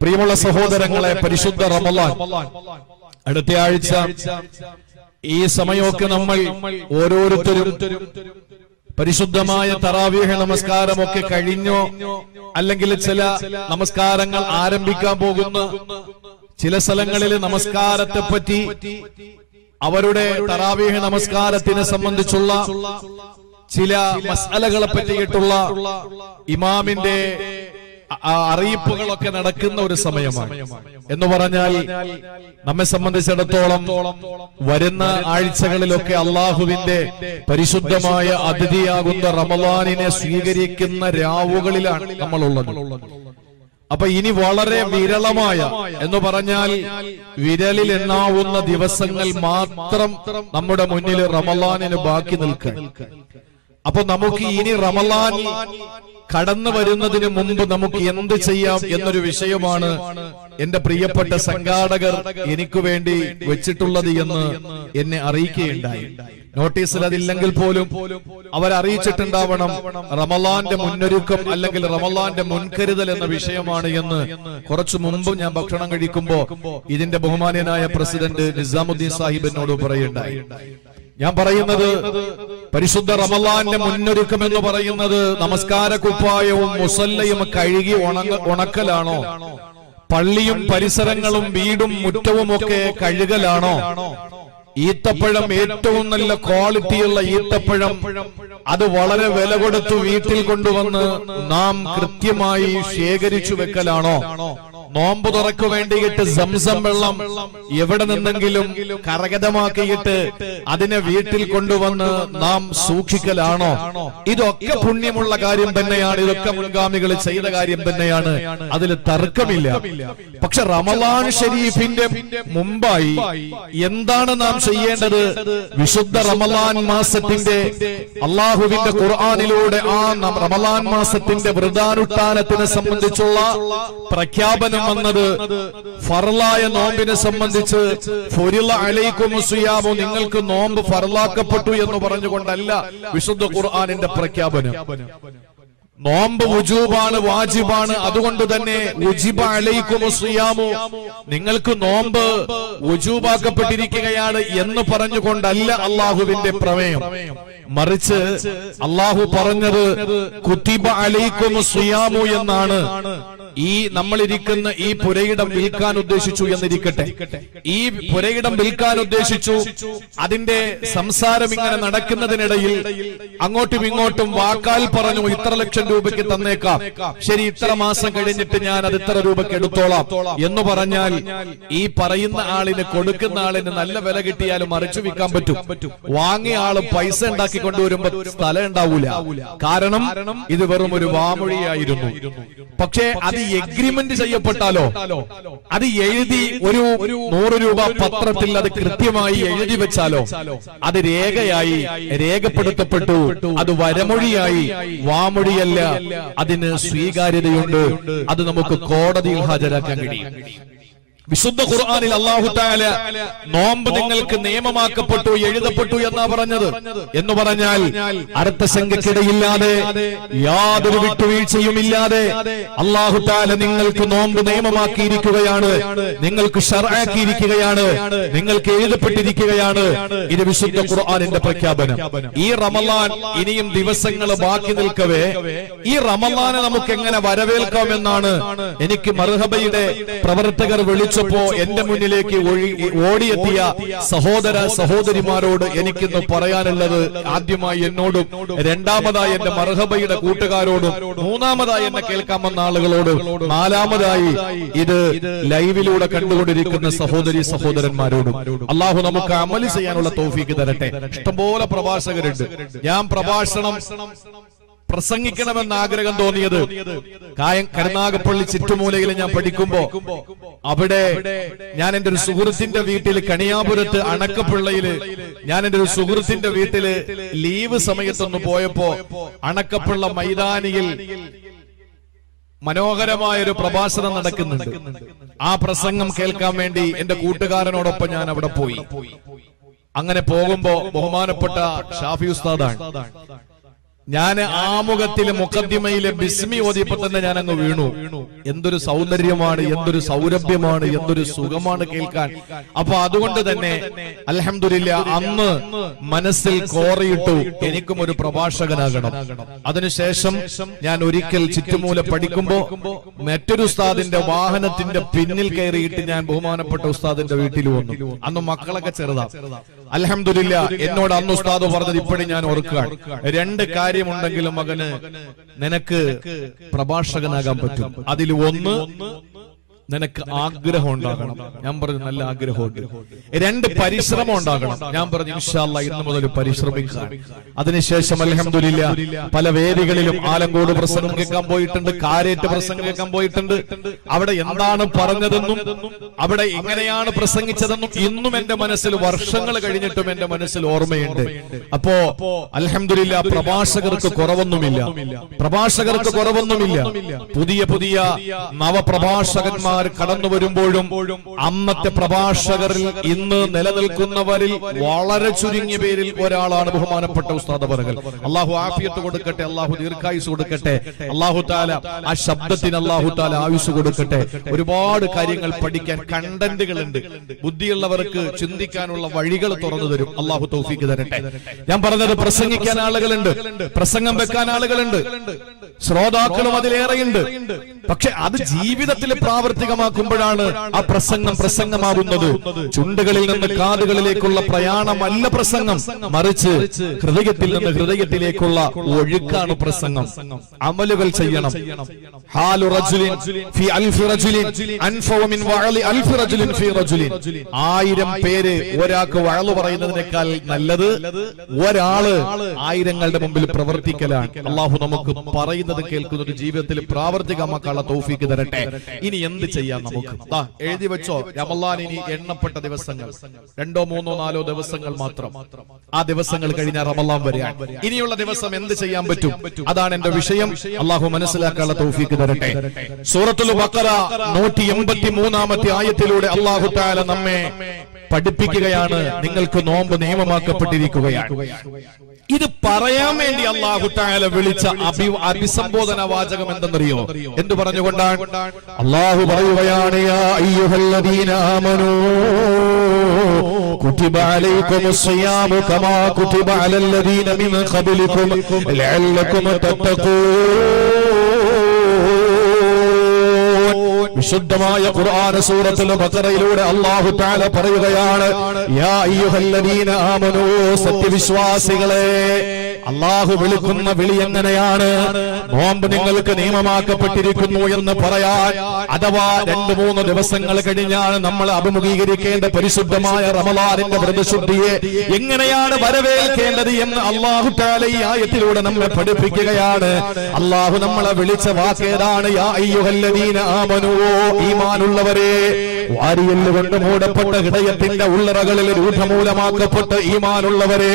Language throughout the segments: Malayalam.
പ്രിയമുള്ള സഹോദരങ്ങളെ പരിശുദ്ധ റമലാൻ. അടുത്ത ആഴ്ച ഈ സമയമൊക്കെ നമ്മൾ ഓരോരുത്തരും പരിശുദ്ധമായ തറാവീഹ നമസ്കാരമൊക്കെ കഴിഞ്ഞോ? അല്ലെങ്കിൽ ചില നമസ്കാരങ്ങൾ ആരംഭിക്കാൻ പോകുന്ന. ചില സ്ഥലങ്ങളിൽ നമസ്കാരത്തെ പറ്റി അവരുടെ തറാവീഹ നമസ്കാരത്തിനെ സംബന്ധിച്ചുള്ള ചില മസാലകളെ പറ്റിയിട്ടുള്ള ഇമാമിന്റെ അറിയിപ്പുകളൊക്കെ നടക്കുന്ന ഒരു സമയമാണ്. എന്ന് പറഞ്ഞാൽ നമ്മെ സംബന്ധിച്ചിടത്തോളം വരുന്ന ആഴ്ചകളിലൊക്കെ അള്ളാഹുവിന്റെ പരിശുദ്ധമായ അതിഥിയാകുന്ന റമലാനിനെ സ്വീകരിക്കുന്ന രാവുകളിലാണ് നമ്മളുള്ളത്. അപ്പൊ ഇനി വളരെ വിരളമായ എന്ന് പറഞ്ഞാൽ വിരലിൽ എണ്ണാവുന്ന ദിവസങ്ങൾ മാത്രം നമ്മുടെ മുന്നിൽ റമലാനിന് ബാക്കി നിൽക്കാൻ അപ്പൊ നമുക്ക് ഇനി റമലാൻ കടന്നു വരുന്നതിന് മുമ്പ് നമുക്ക് എന്ത് ചെയ്യാം എന്നൊരു വിഷയമാണ് എന്റെ പ്രിയപ്പെട്ട സംഘാടകർ എനിക്ക് വേണ്ടി വെച്ചിട്ടുള്ളത് എന്ന് എന്നെ അറിയിക്കുകയുണ്ടായി. നോട്ടീസിൽ അതില്ലെങ്കിൽ പോലും അവരറിയിച്ചിട്ടുണ്ടാവണം റമലാന്റെ മുന്നൊരുക്കം അല്ലെങ്കിൽ റമലാന്റെ മുൻകരുതൽ എന്ന വിഷയമാണ് എന്ന്. കുറച്ചു മുമ്പ് ഞാൻ ഭക്ഷണം കഴിക്കുമ്പോ ഇതിന്റെ ബഹുമാന്യനായ പ്രസിഡന്റ് നിസാമുദ്ദീൻ സാഹിബ് എന്നോട് പറയുണ്ടായി ഞാൻ പറയുന്നത് പരിശുദ്ധ റമലാന്റെ മുന്നൊരുക്കം എന്ന് പറയുന്നത് നമസ്കാര കുപ്പായവും മുസല്ലയും കഴുകി ഉണങ്ങ ഉണക്കലാണോ? പള്ളിയും പരിസരങ്ങളും വീടും മുറ്റവും ഒക്കെ കഴുകലാണോ? ഈത്തപ്പഴം ഏറ്റവും നല്ല ക്വാളിറ്റിയുള്ള ഈത്തപ്പഴം അത് വളരെ വില കൊടുത്തു വീട്ടിൽ കൊണ്ടുവന്ന് നാം കൃത്യമായി ശേഖരിച്ചു വെക്കലാണോ? നോമ്പ് തുറക്കു വേണ്ടിയിട്ട് സംസം വെള്ളം എവിടെ നിന്നെങ്കിലും കരകതമാക്കിയിട്ട് അതിനെ വീട്ടിൽ കൊണ്ടുവന്ന് നാം സൂക്ഷിക്കലാണോ? ഇതൊക്കെ പുണ്യമുള്ള കാര്യം തന്നെയാണ്. ഇതൊക്കെ മുൻഗാമികൾ ചെയ്ത കാര്യം തന്നെയാണ്. അതിൽ തർക്കമില്ല. പക്ഷെ റമലാൻ ഷരീഫിന്റെ മുമ്പായി എന്താണ് നാം ചെയ്യേണ്ടത്? വിശുദ്ധ റമലാൻ മാസത്തിന്റെ അള്ളാഹുവിന്റെ ഖുർആാനിലൂടെ ആ റമലാൻ മാസത്തിന്റെ വൃതാനുഷ്ഠാനത്തിനെ സംബന്ധിച്ചുള്ള പ്രഖ്യാപനം വന്നത് ഫറലായ നോമ്പിനെ സംബന്ധിച്ച് നിങ്ങൾക്ക് നോമ്പ് ഫറലാക്കപ്പെട്ടു എന്ന് പറഞ്ഞുകൊണ്ടല്ല വിശുദ്ധ ഖുർആാനിന്റെ പ്രഖ്യാപനം. നോമ്പ് ഉജൂബാണ് വാജിബാണ്. അതുകൊണ്ട് തന്നെ ഉജിബ അലൈക്കും നിങ്ങൾക്ക് നോമ്പ് ഉജൂബാക്കപ്പെട്ടിരിക്കുകയാണ് എന്ന് പറഞ്ഞുകൊണ്ടല്ല അള്ളാഹുവിന്റെ പ്രമേയം. മറിച്ച് അള്ളാഹു പറഞ്ഞത് കുത്തിബ അലൈക്കും സുയാമു എന്നാണ്. ഈ നമ്മളിരിക്കുന്ന ഈ പുരയിടം വിൽക്കാൻ ഉദ്ദേശിച്ചു എന്നിരിക്കട്ടെ. ഈ പുരയിടം വിൽക്കാൻ ഉദ്ദേശിച്ചു അതിന്റെ സംസാരം ഇങ്ങനെ നടക്കുന്നതിനിടയിൽ അങ്ങോട്ടും ഇങ്ങോട്ടും വാക്കാൽ പറഞ്ഞു ഇത്ര ലക്ഷം രൂപയ്ക്ക് തന്നേക്കാം. ശരി ഇത്ര മാസം കഴിഞ്ഞിട്ട് ഞാൻ അത് ഇത്ര രൂപയ്ക്ക് എടുത്തോളാം എന്ന് പറഞ്ഞാൽ ഈ പറയുന്ന ആളിന് കൊടുക്കുന്ന ആളിന് നല്ല വില കിട്ടിയാലും മറിച്ചു വിൽക്കാൻ പറ്റും. വാങ്ങിയ ആൾ പൈസ ഉണ്ടാക്കി കൊണ്ടുവരുമ്പോ സ്ഥലം ഉണ്ടാവൂല. കാരണം ഇത് വെറും ഒരു വാമൊഴിയായിരുന്നു. പക്ഷേ അത് എഗ്രിമെന്റ് ചെയ്യപ്പെട്ടാലോ? അത് എഴുതി ഒരു നൂറ് രൂപ പത്രത്തിൽ അത് കൃത്യമായി എഴുതി വെച്ചാലോ? അത് രേഖയായി രേഖപ്പെടുത്തപ്പെട്ടു. അത് വരമൊഴിയായി. വാമൊഴിയല്ല. അതിന് സ്വീകാര്യതയുണ്ട്. അത് നമുക്ക് കോടതിയിൽ ഹാജരാക്കാൻ കഴിയും. വിശുദ്ധ ഖുർആാനിൽ അള്ളാഹു താല നോമ്പ് നിങ്ങൾക്ക് നിയമമാക്കപ്പെട്ടു എഴുതപ്പെട്ടു എന്നാ പറഞ്ഞത്. എന്ന് പറഞ്ഞാൽ അടുത്ത സംഖ്യക്കിടയില്ലാതെ യാതൊരു വിട്ടുവീഴ്ചയും ഇല്ലാതെ അള്ളാഹു താല നിങ്ങൾക്ക് നോമ്പ് നിയമമാക്കിയിരിക്കുകയാണ്. നിങ്ങൾക്ക് ഷറാക്കിയിരിക്കുകയാണ് നിങ്ങൾക്ക് എഴുതപ്പെട്ടിരിക്കുകയാണ്. ഇത് വിശുദ്ധ ഖുർആാനിന്റെ പ്രഖ്യാപനം. ഈ റമലാൻ ഇനിയും ദിവസങ്ങൾ ബാക്കി നിൽക്കവേ. ഈ റമലാനെ നമുക്ക് എങ്ങനെ വരവേൽക്കാം എന്നാണ് എനിക്ക് മർഹബയുടെ പ്രവർത്തകർ വിളിച്ചപ്പോ എന്റെ മുന്നിലേക്ക് ഓടിയെത്തിയ സഹോദര സഹോദരിമാരോട് എനിക്കിന്ന് പറയാനുള്ളത് ആദ്യമായി എന്നോടും രണ്ടാമതായി എന്റെ മർഹബയുടെ കൂട്ടുകാരോടും മൂന്നാമതായി എന്നെ കേൾക്കാൻ വന്ന ആളുകളോടും നാലാമതായി ഇത് ലൈവിലൂടെ കണ്ടുകൊണ്ടിരിക്കുന്ന സഹോദരി സഹോദരന്മാരോടും അള്ളാഹു നമുക്ക് അമൽ ചെയ്യാനുള്ള തോഫീക്ക് തരട്ടെ. ഇഷ്ടംപോലെ പ്രഭാഷകരുണ്ട്. ഞാൻ പ്രഭാഷണം പ്രസംഗിക്കണമെന്ന് ആഗ്രഹം തോന്നിയത്. കായം കരുനാഗപ്പള്ളി ചുറ്റുമൂലയിൽ ഞാൻ പഠിക്കുമ്പോ അവിടെ ഞാൻ എന്റെ ഒരു സുഹൃത്തിന്റെ വീട്ടിൽ കണിയാപുരത്ത് അണക്കപ്പിള്ളയിൽ ഞാൻ എന്റെ ഒരു സുഹൃത്തിന്റെ വീട്ടിൽ ലീവ് സമയത്തൊന്ന് പോയപ്പോ അണക്കപ്പിള്ള മൈതാനിയിൽ മനോഹരമായ ഒരു പ്രഭാഷണം നടക്കുന്നുണ്ട്. ആ പ്രസംഗം കേൾക്കാൻ വേണ്ടി എന്റെ കൂട്ടുകാരനോടൊപ്പം ഞാൻ അവിടെ പോയി. അങ്ങനെ പോകുമ്പോ ബഹുമാനപ്പെട്ട ഷാഫി ഉസ്താദാണ്. ഞാൻ ആമുഖത്തിൽ മുഖദ്ദിമയിലെ ബിസ്മി ഓതിയപ്പോ തന്നെ ഞാൻ അങ്ങ് വീണു. എന്തൊരു സൗന്ദര്യമാണ് എന്തൊരു സൗരഭ്യമാണ് എന്തൊരു സുഖമാണ് കേൾക്കാൻ. അപ്പൊ അതുകൊണ്ട് തന്നെ അൽഹംദുലില്ല അന്ന് മനസ്സിൽ കോറിയിട്ടു എനിക്കും ഒരു പ്രഭാഷകനാകണം. അതിനുശേഷം ഞാൻ ഒരിക്കൽ ചുറ്റുമൂല പഠിക്കുമ്പോ മറ്റൊരു ഉസ്താദിന്റെ വാഹനത്തിന്റെ പിന്നിൽ കയറിയിട്ട് ഞാൻ ബഹുമാനപ്പെട്ട ഉസ്താദിന്റെ വീട്ടിൽ വന്നു. അന്ന് മക്കളൊക്കെ ചെറുതാ. അൽഹംദുലില്ല എന്നോട് അന്ന് ഉസ്താദ് പറഞ്ഞത് ഇപ്പോഴും ഞാൻ ഓർക്കുകയാണ്. രണ്ട് കാര്യമുണ്ടെങ്കിലും മകന് നിനക്ക് പ്രഭാഷകനാകാൻ പറ്റും. അതിൽ ഒന്ന് നിനക്ക് ആഗ്രഹം ഉണ്ടാകണം. ഞാൻ പറഞ്ഞു നല്ല ആഗ്രഹമുണ്ട് രണ്ട് പരിശ്രമം ഉണ്ടാകണം. ഞാൻ പറഞ്ഞു ഇൻഷാല്ല ഇന്ന് മുതൽ പരിശ്രമിക്കുക അതിനുശേഷം അലഹമില്ല പല വേദികളിലും ആലങ്കോട് പ്രസംഗം കേൾക്കാൻ പോയിട്ടുണ്ട്. കാരേറ്റ് പ്രസംഗം കേൾക്കാൻ പോയിട്ടുണ്ട്. അവിടെ എന്താണ് പറഞ്ഞതെന്നും അവിടെ എങ്ങനെയാണ് പ്രസംഗിച്ചതെന്നും ഇന്നും എന്റെ മനസ്സിൽ വർഷങ്ങൾ കഴിഞ്ഞിട്ടും എന്റെ മനസ്സിൽ ഓർമ്മയുണ്ട്. അപ്പോ അലഹമില്ല പ്രഭാഷകർക്ക് കുറവൊന്നുമില്ല. പ്രഭാഷകർക്ക് കുറവൊന്നുമില്ല. പുതിയ പുതിയ നവപ്രഭാഷകന്മാർ കടന്നു വരുമ്പോഴും അന്നത്തെ പ്രഭാഷകരിൽ ഇന്ന് നിലനിൽക്കുന്നവരിൽ വളരെ ചുരുങ്ങിയ പേരിൽ ഒരാളാണ് ബഹുമാനപ്പെട്ട ഉസ്താദ് പറകൾ അള്ളാഹു ആഫിയത്ത് കൊടുക്കട്ടെ അള്ളാഹു ദീർഘായുസ് കൊടുക്കട്ടെ അള്ളാഹു താല ആ ശബ്ദത്തിന് അള്ളാഹു താല ആയുസ് കൊടുക്കട്ടെ. ഒരുപാട് കാര്യങ്ങൾ പഠിക്കാൻ കണ്ടന്റുകൾ ഉണ്ട് ബുദ്ധിയുള്ളവർക്ക് ചിന്തിക്കാനുള്ള വഴികൾ തുറന്നു തരും. അള്ളാഹു തൗഫീക്ക് തരട്ടെ. ഞാൻ പറഞ്ഞത് പ്രസംഗിക്കാൻ ആളുകളുണ്ട്. പ്രസംഗം വെക്കാൻ ആളുകളുണ്ട്. ശ്രോതാക്കളും അതിലേറെയുണ്ട്. പക്ഷെ അത് ജീവിതത്തിൽ പ്രാവർത്തികമാക്കുമ്പോഴാണ് ആ പ്രസംഗം പ്രസംഗമാകുന്നത്. ചുണ്ടുകളിൽ നിന്ന് കാതുകളിലേക്കുള്ള പ്രയാണമല്ല പ്രസംഗം. മറിച്ച് ഹൃദയത്തിൽ നിന്ന് ഹൃദയത്തിലേക്കുള്ള ഒഴുക്കാണ് പ്രസംഗം. അമലുകൾ ചെയ്യണം. ആയിരം പേര് ഒരാൾക്ക് വഴലു പറയുന്നതിനേക്കാൾ നല്ലത് ഒരാൾ ആയിരങ്ങളുടെ മുമ്പിൽ പ്രവർത്തിക്കലാണ്. അള്ളാഹു നമുക്ക് പറയുന്നത് കേൾക്കുന്ന ഒരു ജീവിതത്തിൽ പ്രാവർത്തികമാക്കാനുള്ള തോഫിക്ക് തരട്ടെ. ഇനി എന്ത് ചെയ്യാം നമുക്ക്. എഴുതി വെച്ചോ. റമലാൻ ഇനി എണ്ണപ്പെട്ട ദിവസങ്ങൾ. രണ്ടോ മൂന്നോ നാലോ ദിവസങ്ങൾ മാത്രം. ആ ദിവസങ്ങൾ കഴിഞ്ഞ റമലാൻ വരെയാണ് ഇനിയുള്ള ദിവസം എന്ത് ചെയ്യാൻ പറ്റും? അതാണ് എന്റെ വിഷയം. അള്ളാഹു മനസ്സിലാക്കാനുള്ള തൗഫീക്ക് തരട്ടെ. സൂറത്തുൽ ബക്കറ നൂറ്റി എൺപത്തി മൂന്നാമത്തെ ആയത്തിലൂടെ അള്ളാഹു താല നമ്മെ പഠിപ്പിക്കുകയാണ്. നിങ്ങൾക്ക് നോമ്പ് നിയമമാക്കപ്പെട്ടിരിക്കുകയാണ്. ഇത് പറയാൻ വേണ്ടി അള്ളാഹു താല വിളിച്ച അഭി അഭിസംബോധന വാചകം എന്തെന്നറിയോ എന്ത് പറഞ്ഞുകൊണ്ടാണ് അള്ളാഹു പറയുകയാണ് യാ അയ്യുഹല്ലദീന ആമനൂ كتب عليكم الصيام كما كتب على الذين من قبلكم لعلكم تتقون വിശുദ്ധമായ ഖുർആന സൂറത്തിൽ ബഖറയിലൂടെ അല്ലാഹു തആല പറയുകയാണ് യാ അയ്യുഹല്ലദീന ആമനൂ സത്യവിശ്വാസികളെ അള്ളാഹു വിളിക്കുന്ന വിളി എങ്ങനെയാണ്? നോമ്പ് നിങ്ങൾക്ക് നിയമമാക്കപ്പെട്ടിരിക്കുന്നു എന്ന് പറയാൻ അഥവാ രണ്ടു മൂന്ന് ദിവസങ്ങൾ കഴിഞ്ഞാണ് നമ്മൾ അഭിമുഖീകരിക്കേണ്ട പരിശുദ്ധമായ റമലാലിന്റെ പ്രതിശുദ്ധിയെ എങ്ങനെയാണ് വരവേൽക്കേണ്ടത് എന്ന് അള്ളാഹു താല ഈ ആയത്തിലൂടെ നമ്മെ പഠിപ്പിക്കുകയാണ്. അള്ളാഹു നമ്മളെ വിളിച്ച വാക്കേതാണ് ഈമാനുള്ളവരെ കൊണ്ട് മൂടപ്പെട്ട ഹൃദയത്തിന്റെ ഉള്ളറകളിൽ രൂഢമൂലമാക്കപ്പെട്ട ഈമാനുള്ളവരെ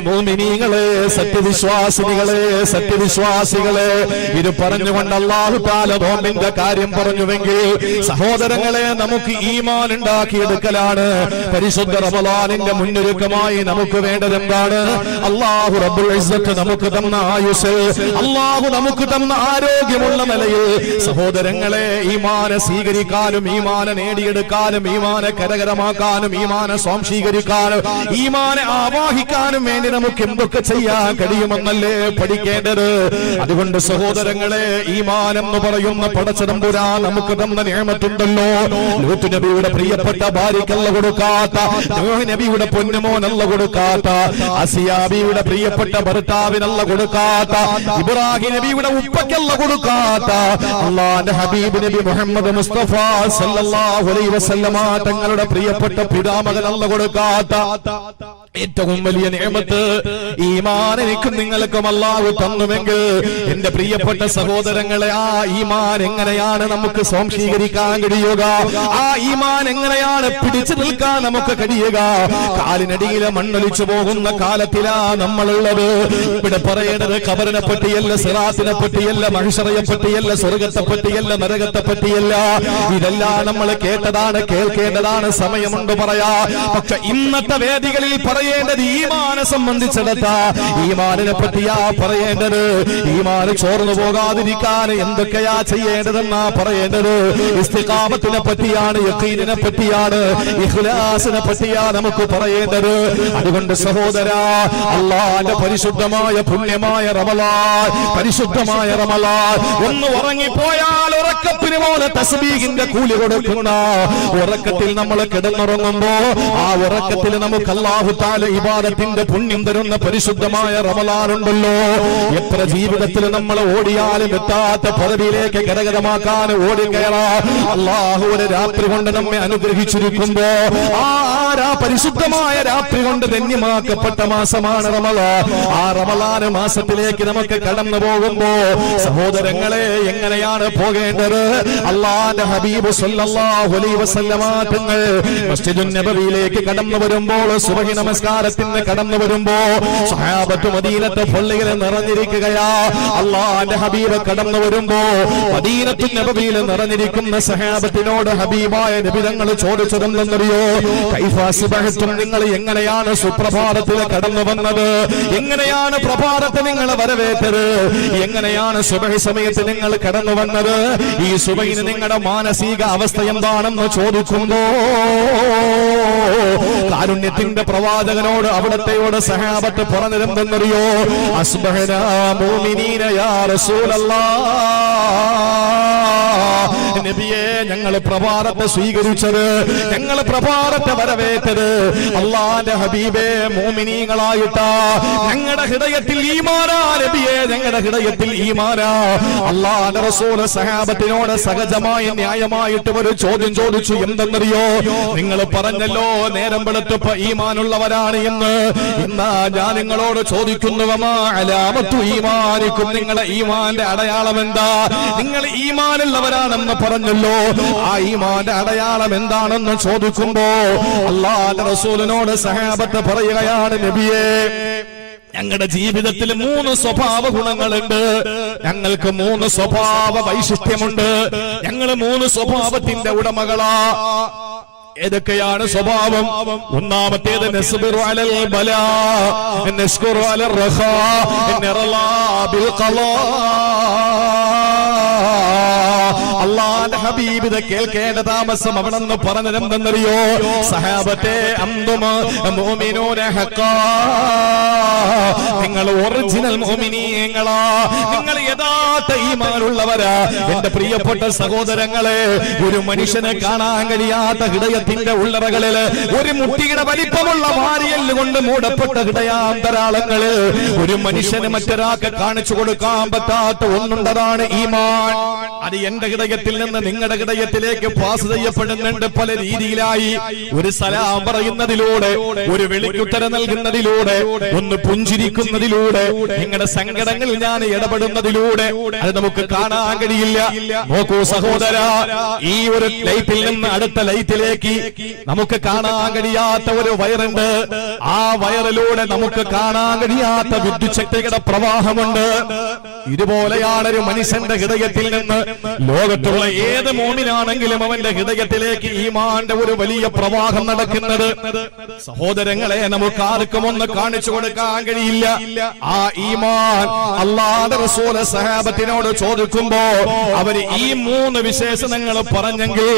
മോമിനീങ്ങളെ സത്യവിശ്വാസിനികളെ സത്യവിശ്വാസികളെ ഇത് പറഞ്ഞുകൊണ്ട് അള്ളാഹു താല നോമ്പിന്റെ കാര്യം പറഞ്ഞുവെങ്കിൽ സഹോദരങ്ങളെ നമുക്ക് ഈമാൻ ഉണ്ടാക്കിയെടുക്കലാണ്. പരിശുദ്ധ റമലാനിന്റെ മുന്നൊരുക്കമായി നമുക്ക് വേണ്ടത് എന്താണ് അള്ളാഹു റബ്ബുൽ നമുക്ക് തന്ന ആയുസ് അള്ളാഹു നമുക്ക് തന്ന ആരോഗ്യമുള്ള നിലയിൽ സഹോദരങ്ങളെ ഈമാനെ സ്വീകരിക്കാനും ഈമാനെ നേടിയെടുക്കാനും ഈമാനെ കരകരമാക്കാനും ഈമാനെ സ്വാംശീകരിക്കാനും ഈമാനെ ആവാഹിക്കാനും വേണ്ടി നമുക്ക് എന്തൊക്കെ ചെയ്യാൻ കഴിയുമെന്നല്ലേ പഠിക്കേണ്ടത്? അതുകൊണ്ട് സഹോദരങ്ങളെ ഈ എന്ന് പറയുന്ന പടച്ചതമ്പുരാ നമുക്ക് തന്ന നിയമത്തുണ്ടല്ലോ. നബിയുടെ പ്രിയപ്പെട്ട ഭാര്യക്കല്ല കൊടുക്കാത്ത നബിയുടെ പൊന്നുമോനല്ല കൊടുക്കാത്ത അസിയാബിയുടെ പ്രിയപ്പെട്ട ഭർത്താവിനല്ല കൊടുക്കാത്ത ഇബ്രാഹിം നബിയുടെ ഉപ്പയ്ക്കല്ല കൊടുക്കാത്ത അള്ളാന്റെ ഹബീബ് നബി മുഹമ്മദ് മുസ്തഫ സല്ലല്ലാഹു അലൈഹി വസല്ലമ തങ്ങളുടെ പ്രിയപ്പെട്ട പിതാമകനല്ല കൊടുക്കാത്ത. ഏറ്റവും വലിയ നിയമത്ത് ഈമാൻ എനിക്കും നിങ്ങൾക്കും അല്ലാഹു തന്നുമെങ്കിൽ എന്റെ പ്രിയപ്പെട്ട സഹോദരങ്ങളെ ആ ഈമാൻ എങ്ങനെയാണ് നമുക്ക് സ്വാംശീകരിക്കാൻ കഴിയുക? ആ ഈമാൻ എങ്ങനെയാണ് പിടിച്ചു നിൽക്കാൻ നമുക്ക് കഴിയുക? കാലിനടിയിലെ മണ്ണൊലിച്ചു പോകുന്ന കാലത്തിലാ നമ്മളുള്ളത്. ഇവിടെ പറയേണ്ടത് കബറിനെ പറ്റിയല്ല സിറാത്തിനെ പറ്റിയല്ല മനുഷ്യറയെ പറ്റിയല്ല സ്വർഗത്തെ പറ്റിയല്ല നരകത്തെ പറ്റിയല്ല. ഇതെല്ലാം നമ്മൾ കേട്ടതാണ് കേൾക്കേണ്ടതാണ് സമയമുണ്ട് പറയാ. പക്ഷെ ഇന്നത്തെ വേദികളിൽ പറയേണ്ടത് ഈമാനെ സംബന്ധിച്ചെടുത്ത. ഈമാനിനെ പറ്റിയാ പറയേണ്ടത്. ഈമാന് ചോർന്നു പോകാതിരിക്കാൻ എന്തൊക്കെയാ ചെയ്യേണ്ടതെന്നാ പറയേണ്ടത്. ഇസ്തികാമത്തിനെ പറ്റിയാണ് യക്കീനിനെ പറ്റിയാണ് ഇഖ്ലാസിനെ പറ്റിയാ നമുക്ക് പറയേണ്ടത്. അതുകൊണ്ട് സഹോദര അള്ളാന്റെ പരിശുദ്ധമായ പുണ്യമായ റമലാൻ പരിശുദ്ധമായ റമലാൻ. ഒന്ന് ഉറങ്ങിപ്പോയാൽ ഉറക്കപ്പിന് പോലെ തസ്ബീഹിന്റെ കൂലി കൊടുക്കുന്ന ഉറക്കത്തിൽ നമ്മൾ കിടന്നുറങ്ങുമ്പോ ആ ഉറക്കത്തിൽ നമുക്ക് അല്ലാഹു താല ഇബാദത്തിന്റെ പുണ്യം തരുന്ന പരിശുദ്ധമായ റമലാനുണ്ടല്ലോ എത്ര ജീവിതത്തിൽ നമ്മൾ ഓടിയാലും എത്താത്ത പദവിയിലേക്ക് കരകരമാക്കാൻ ഓടിക്കയറാ അള്ളാഹു ഒരു രാത്രി കൊണ്ട് നമ്മെ അനുഗ്രഹിച്ചിരിക്കുമ്പോ ആ പരിശുദ്ധമായ രാത്രി കൊണ്ട് ധന്യമാക്കപ്പെട്ട മാസമാണ് റമലാ ആ റമലാന് മാസത്തിലേക്ക് നമുക്ക് കടന്നു പോകുമ്പോ സഹോദരങ്ങളെ എങ്ങനെയാണ് പോകേണ്ടത്? അള്ളാന്റെ ഹബീബ് തങ്ങൾ മസ്ജിദുൻ നബവിയിലേക്ക് കടന്നു വരുമ്പോൾ സുബഹി നമസ്കാരത്തിന് കടന്നു വരുമ്പോ സഹാബത്ത് മദീനത്തെ പള്ളിയിൽ നിറഞ്ഞിരിക്കുകയാ. അള്ളാന്റെ ഹബീബ് കടന്നു വരുമ്പോ മദീനത്തു നബവിയിൽ നിറഞ്ഞിരിക്കുന്ന സഹാബത്തിനോട് ഹബീബായ നബിതങ്ങൾ ചോദിച്ചതെന്നറിയോ കൈഫാസിബഹത്തും നിങ്ങൾ എങ്ങനെയാണ് സുപ്രഭാതത്തിൽ കടന്നു വന്നത്? എങ്ങനെയാണ് പ്രഭാതത്തെ നിങ്ങൾ വരവേറ്റത്? എങ്ങനെയാണ് സുബഹി സമയത്ത് നിങ്ങൾ കടന്നു വന്നത്? ഈ സുബൈന് നിങ്ങളുടെ മാനസിക അവസ്ഥ എന്താണെന്ന് ചോദിക്കുമ്പോ കാരുണ്യത്തിന്റെ പ്രവാചകനോട് അവിടത്തെയോട് സഹാബത്ത് പറഞ്ഞിരുന്നെന്നറിയോ അസ്ബഹന യാ റസൂലല്ലാ. ഞങ്ങൾ പ്രഭാതത്തെ സ്വീകരിച്ചത്. ഞങ്ങൾ പ്രഭാതത്തെ വരവേറ്റത്. അള്ളാന്റെ ഹബീബേ മോമിനീങ്ങളായിട്ടാ. ഞങ്ങളുടെ ഹൃദയത്തിൽ ഈമാനാ നബിയെ ഞങ്ങളുടെ ഹൃദയത്തിൽ ഈമാനാ. അള്ളാന്റെ റസൂൽ സഹാബത്തിനോട് സഹജമായ ന്യായമായിട്ട് ഒരു ചോദ്യം ചോദിച്ചു. എന്തെന്നറിയോ? നിങ്ങൾ പറഞ്ഞല്ലോ നേരം വെളുത്തപ്പ ഈമാനുള്ളവരാണ് എന്ന് എന്നാ ഞാൻ നിങ്ങളോട് ചോദിക്കുന്നു വമാ അലാമത്തു ഈമാനിക്കും. നിങ്ങളെ ഈമാന്റെ അടയാളം എന്താ? നിങ്ങൾ ഈമാനുള്ളവരാണെന്ന് പറഞ്ഞല്ലോ. ആ ഈമാന്റെ അടയാളം എന്താണെന്ന് ചോദിക്കുമ്പോ അള്ളാന്റെ റസൂലിനോട് സഹാബത്ത് പറയുകയാണ് നബിയെ ഞങ്ങളുടെ ജീവിതത്തിൽ മൂന്ന് സ്വഭാവ ഗുണങ്ങളുണ്ട്. ഞങ്ങൾക്ക് മൂന്ന് സ്വഭാവ വൈശിഷ്ട്യമുണ്ട്. ഞങ്ങൾ മൂന്ന് സ്വഭാവത്തിന്റെ ഉടമകളാ. ഏതൊക്കെയാണ് സ്വഭാവം? ഒന്നാമത്തേത് ബലാ ഹബീബ് കേൾക്കേണ്ട താമസം അവണെന്ന് പറഞ്ഞതെന്തെന്നറിയോ? സഹാബത്തെ നിങ്ങൾ ഒറിജിനൽ മോമിനിയങ്ങളാ. നിങ്ങൾ യഥാർത്ഥ ഈമാനുള്ളവരാ. എന്റെ പ്രിയപ്പെട്ട സഹോദരങ്ങളെ ഒരു മനുഷ്യനെ കാണാൻ കഴിയാത്ത ഹൃദയത്തിന്റെ ഉള്ളറകളിൽ ഒരു മുട്ടിയുടെ വലിപ്പമുള്ള വാരിയൽ കൊണ്ട് മൂടപ്പെട്ട ഹൃദയാന്തരാളങ്ങൾ ഒരു മനുഷ്യന് മറ്റൊരാൾക്ക് കാണിച്ചു കൊടുക്കാൻ പറ്റാത്ത ഒന്നുണ്ടതാണ് ഈമാൻ. അത് എന്റെ ഹൃദയത്തിൽ നിന്ന് നിങ്ങളുടെ ഹൃദയത്തിലേക്ക് പാസ് ചെയ്യപ്പെടുന്നുണ്ട് പല രീതിയിലായി. ഒരു സലാം പറയുന്നതിലൂടെ ഒരു വെളിക്കുത്തരം നൽകുന്നതിലൂടെ ഒന്ന് പുഞ്ചിരിക്കുന്നതിലൂടെ നിങ്ങളുടെ സങ്കടങ്ങളിൽ ഞാൻ ഇടപെടുന്നതിലൂടെ അത് നമുക്ക് കാണാൻ കഴിയില്ല. നോക്കൂ സഹോദര ഈ ഒരു ലൈറ്റിൽ നിന്ന് അടുത്ത ലൈറ്റിലേക്ക് നമുക്ക് കാണാൻ കഴിയാത്ത ഒരു വയറുണ്ട്. ആ വയറിലൂടെ നമുക്ക് കാണാൻ കഴിയാത്ത വിദ്യുച്ഛക്തികളുടെ പ്രവാഹമുണ്ട്. ഇതുപോലെയാണ് ഒരു മനുഷ്യന്റെ ഹൃദയത്തിൽ നിന്ന് ലോകത്തുള്ള ഏത് മോമിനാണെങ്കിലും അവന്റെ ഹൃദയത്തിലേക്ക് ഈമാന്റെ ഒരു വലിയ പ്രവാഹം നടക്കുന്നത്. സഹോദരങ്ങളെ നമുക്ക് ആർക്കും ഒന്ന് കാണിച്ചു കൊടുക്കാൻ കഴിയില്ല. ആ ഈമാൻ അള്ളാഹുവിന്റെ റസൂല സഹാബത്തിനോട് ചോദിക്കുമ്പോ അവർ ഈ മൂന്ന് വിശേഷണങ്ങൾ പറഞ്ഞെങ്കിൽ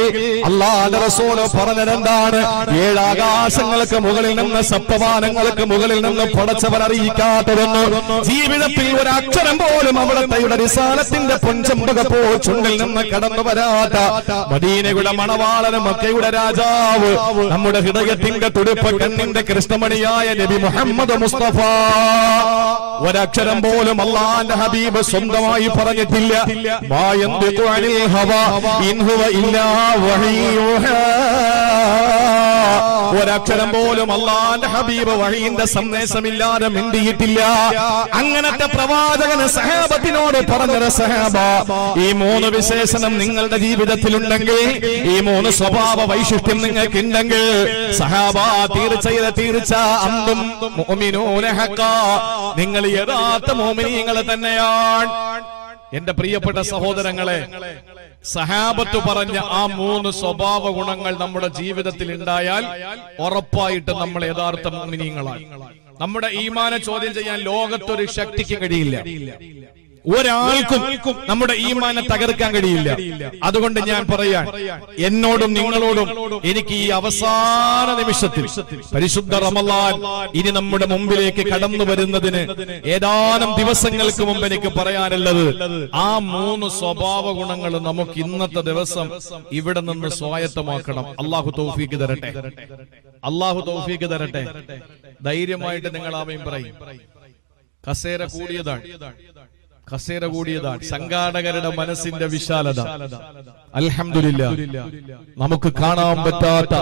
അല്ലാതെ റസൂൽ പറഞ്ഞതെന്താണ്? ഏഴാകാശങ്ങൾക്ക് മുകളിൽ നിന്ന് സപ്തവാനങ്ങൾക്ക് മുകളിൽ നിന്ന് പടച്ചവർ അറിയിക്കാത്തതെന്ന്. ജീവിതത്തിൽ ഒരു അക്ഷരം പോലും അവിടുത്തെ റിസാലത്തിന്റെ പൊൻചമ്പക പോ ചുണ്ടിൽ നിന്ന് കടന്നു വരാത്ത മദീനയുടെ മണവാളന് മക്കയുടെ രാജാവ് നമ്മുടെ ഹൃദയത്തിന്റെ തുടിപ്പ് കണ്ണിന്റെ കൃഷ്ണമണിയായ നബി മുഹമ്മദ് മുസ്തഫ. ഒരക്ഷരം പോലും അള്ളാന്റെ ഹബീബ് സ്വന്തമായി പറഞ്ഞിട്ടില്ല. മാ യന്തിഖു അനിൽ ഹവ ഇല്ലാ വഹീയുഹാ ഒരക്ഷരം പോലും അള്ളാന്റെ ഹബീബ് വഴിയിന്റെ സന്ദേശമില്ലാതെ മിണ്ടിയിട്ടില്ല. അങ്ങനത്തെ പ്രവാചകന് സഹാബത്തിനോട് പറഞ്ഞത് സഹാബ ഈ മൂന്ന് വിശേഷണം നിങ്ങളുടെ ജീവിതത്തിലുണ്ടെങ്കിൽ ഈ മൂന്ന് സ്വഭാവ വൈശിഷ്ട്യം നിങ്ങൾക്ക് ഉണ്ടെങ്കിൽ സഹാബ തീർച്ചയായ തീർച്ച അന്തും നിങ്ങൾ യഥാർത്ഥ മോമിനിയങ്ങൾ തന്നെയാണ്. എന്റെ പ്രിയപ്പെട്ട സഹോദരങ്ങളെ സഹാബത്ത് പറഞ്ഞ ആ മൂന്ന് സ്വഭാവ ഗുണങ്ങൾ നമ്മുടെ ജീവിതത്തിൽ ഉണ്ടായാൽ ഉറപ്പായിട്ട് നമ്മൾ യഥാർത്ഥ മുമിനീങ്ങളാണ് നമ്മുടെ ഈമാനെ ചോദ്യം ചെയ്യാൻ ലോകത്തൊരു ശക്തിക്ക് കഴിയില്ല. ഒരാൾക്കും നമ്മുടെ ഈമാനെ തകർക്കാൻ കഴിയില്ല. അതുകൊണ്ട് ഞാൻ പറയാൻ എന്നോടും നിങ്ങളോടും എനിക്ക് ഈ അവസാന നിമിഷത്തിൽ പരിശുദ്ധ റമലാൻ ഇനി നമ്മുടെ മുമ്പിലേക്ക് കടന്നു വരുന്നതിന് ഏതാനും ദിവസങ്ങൾക്ക് മുമ്പ് എനിക്ക് പറയാനുള്ളത് ആ മൂന്ന് സ്വഭാവ ഗുണങ്ങൾ നമുക്ക് ഇന്നത്തെ ദിവസം ഇവിടെ നിന്ന് സ്വായത്തമാക്കണം. അള്ളാഹു തൗഫീക്ക് തരട്ടെ. അള്ളാഹു തൗഫീക്ക് തരട്ടെ. ധൈര്യമായിട്ട് നിങ്ങൾ ആമയും പറയും. കസേര കൂടിയതാണ്. കസേര കൂടിയതാണ്. സംഘാടകരുടെ മനസ്സിന്റെ വിശാലത. അലഹമില്ല നമുക്ക് കാണാൻ പറ്റാത്ത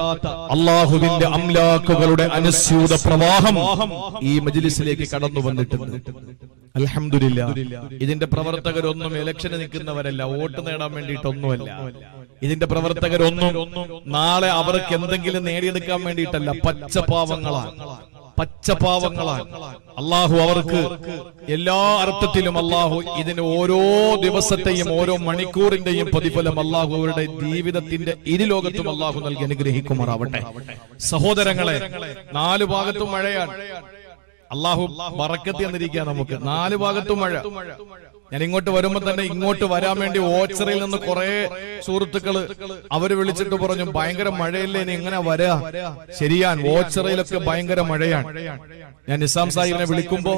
അള്ളാഹുവിന്റെ അംലാക്കുകളുടെ അനുസ്യൂത പ്രവാഹം ഈ മജിലിസിലേക്ക് കടന്നു വന്നിട്ടുണ്ട്. അലഹമില്ല ഇതിന്റെ പ്രവർത്തകരൊന്നും ഇലക്ഷന് നിൽക്കുന്നവരല്ല. വോട്ട് നേടാൻ വേണ്ടിയിട്ടൊന്നുമല്ല. ഇതിന്റെ പ്രവർത്തകരൊന്നും നാളെ അവർക്ക് എന്തെങ്കിലും നേടിയെടുക്കാൻ വേണ്ടിയിട്ടല്ല. പച്ചപാവങ്ങളാണ്. പച്ചപാവങ്ങളാണ് അള്ളാഹു അവർക്ക് എല്ലാ അർത്ഥത്തിലും അള്ളാഹു ഇതിന് ഓരോ ദിവസത്തെയും ഓരോ മണിക്കൂറിന്റെയും പ്രതിഫലം അള്ളാഹു അവരുടെ ജീവിതത്തിന്റെ ഇരുലോകത്തും അള്ളാഹു നൽകി അനുഗ്രഹിക്കുമാറാവട്ടെ. സഹോദരങ്ങളെ നാലു ഭാഗത്തും മഴയാണ്. അള്ളാഹു പറക്കത്തി എന്നിരിക്കുക നമുക്ക്. നാലു ഭാഗത്തും മഴ. ഞാൻ ഇങ്ങോട്ട് വരുമ്പോ തന്നെ ഇങ്ങോട്ട് വരാൻ വേണ്ടി ഓച്ചറിൽ നിന്ന് കുറെ സുഹൃത്തുക്കൾ അവർ വിളിച്ചിട്ട് പറഞ്ഞു ഭയങ്കര മഴയല്ലേ ഇനി എങ്ങനെ വരാ? ശരിയാൻ ഓച്ചറയിലൊക്കെ ഭയങ്കര മഴയാണ്. ഞാൻ നിസാം സാഹിബിനെ വിളിക്കുമ്പോ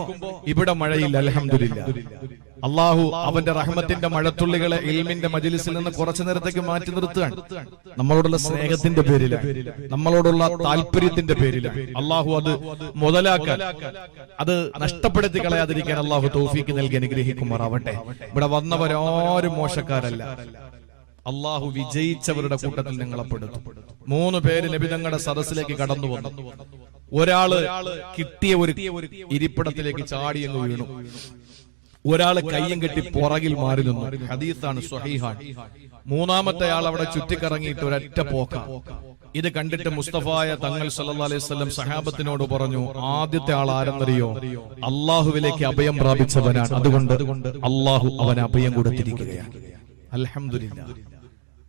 ഇവിടെ മഴയില്ല അലഹമില്ല അള്ളാഹു അവന്റെ റഹ്മത്തിന്റെ മഴത്തുള്ളികളെ ഇൽമിന്റെ മജിലിസിൽ നിന്ന് കുറച്ചു നേരത്തേക്ക് മാറ്റി നിർത്തുകയാണ്. നമ്മളോടുള്ള സ്നേഹത്തിന്റെ പേരിൽ നമ്മളോടുള്ള താല്പര്യത്തിന്റെ പേരിൽ അള്ളാഹു അത് മുതലാക്കാൻ അത് നഷ്ടപ്പെടുത്തി കളയാതിരിക്കാൻ അള്ളാഹു തോഫിക്ക് നൽകി അനുഗ്രഹിക്കുമാറാവട്ടെ. ഇവിടെ വന്നവരാരും മോശക്കാരല്ല. അള്ളാഹു വിജയിച്ചവരുടെ കൂട്ടത്തിൽ നിങ്ങളെ പെടുത്തും മൂന്ന് പേര് നബിതങ്ങളുടെ സദസ്സിലേക്ക് കടന്നു വന്നു. ഒരാൾ കിട്ടിയ ഒരു ഇരിപ്പിടത്തിലേക്ക് ചാടിയെന്ന് വീണു. ഒരാൾ കയ്യും കെട്ടി പുറകിൽ മാറി നിന്നു. ഹദീസാണ് സ്വഹീഹാൻ മൂന്നാമത്തെ ആൾ അവിടെ ചുറ്റിക്കറങ്ങിയിട്ട് ഒരൊറ്റ പോക്ക. ഇത് കണ്ടിട്ട് മുസ്തഫായ തങ്ങൾ സല്ലാസ്ലം അലൈഹി സഹാബത്തിനോട് പറഞ്ഞു ആദ്യത്തെ ആൾ ആരെന്നറിയോ? അള്ളാഹുവിലേക്ക് അഭയം പ്രാപിച്ചവനാണ്. അതുകൊണ്ട് അള്ളാഹു അവന് അഭയം കൊടുത്തിരിക്കുകയാണ്. അൽഹംദുലില്ലാ